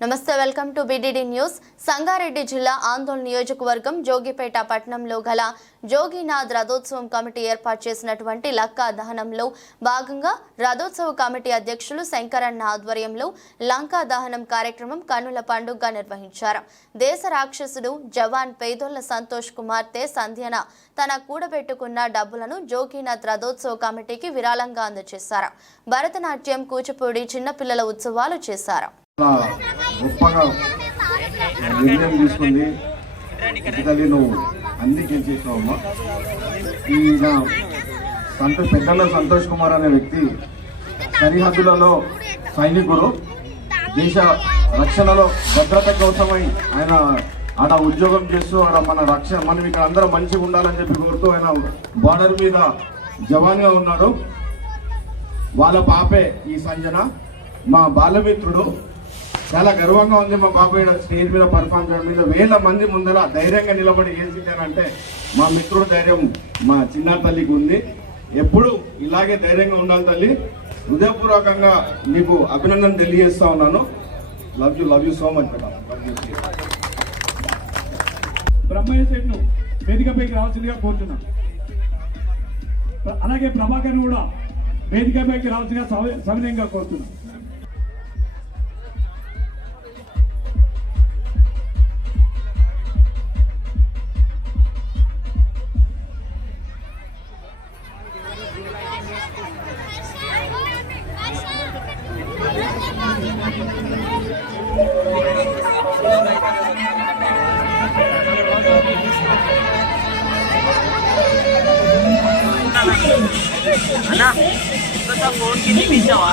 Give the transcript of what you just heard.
నమస్తే welcome to BDD news Sangareddy జిల్లా ఆందోళన నియోజకవర్గం జోగిపేట పట్టణంలో గల జోగినాథ్ రథోత్సవం కమిటీ ఏర్పాటు చేసినటువంటి లక్కా దహనంలో భాగంగా రథోత్సవ కమిటీ అధ్యక్షులు శంకరన్న ఆధ్వర్యంలో లంకా దహనం కార్యక్రమం కన్నుల పండుగగా నిర్వహించారు. దేశ రాక్షసుడు జవాన్ పేదోళ్ళ సంతోష్ కుమార్తె సంధ్యన తన కూడబెట్టుకున్న డబ్బులను జోగినాథ్ రథోత్సవ కమిటీకి విరాళంగా అందజేశారు. భరతనాట్యం కూచిపూడి చిన్నపిల్లల ఉత్సవాలు చేశారు. గొప్పగా నిర్ణయం తీసుకుంది. తల్లి నువ్వు అన్ని గెలిచేసావమ్మా ఈయన సంతోష్ పెద్దల సంతోష్ కుమార్ అనే వ్యక్తి సరిహద్దులలో సైనికుడు దేశ రక్షణలో భద్రత కోసమై ఆయన ఆడ ఉద్యోగం చేస్తూ ఆడ మన రక్షణ మనం ఇక్కడ అందరం మంచిగా ఉండాలని చెప్పి కోరుతూ ఆయన బార్డర్ మీద జవాన్గా ఉన్నాడు. వాళ్ళ పాపే ఈ సంజన. మా బాలమిత్రుడు చాలా గర్వంగా ఉంది మా బాబాయ్ స్టేజ్ మీద పర్ఫామ్ చేయడం. మీద వేల మంది ముందర ధైర్యంగా నిలబడి ఏం చేశానంటే మా మిత్రుడు ధైర్యం మా చిన్న తల్లికి ఉంది. ఎప్పుడు ఇలాగే ధైర్యంగా ఉండాలి తల్లి. హృదయపూర్వకంగా నీకు అభినందన తెలియజేస్తా ఉన్నాను. Love you love you so much Brahmayya సెట్ను వేదికపైకి రావాల్సిందిగా కోరుతున్నాను అలాగే ప్రభాకర్ కూడా వేదికపైకి రావాల్సిందిగా సవినయంగా కోరుతున్నాను అన్నా ఇంకొక ఫోన్ కి తీపించావా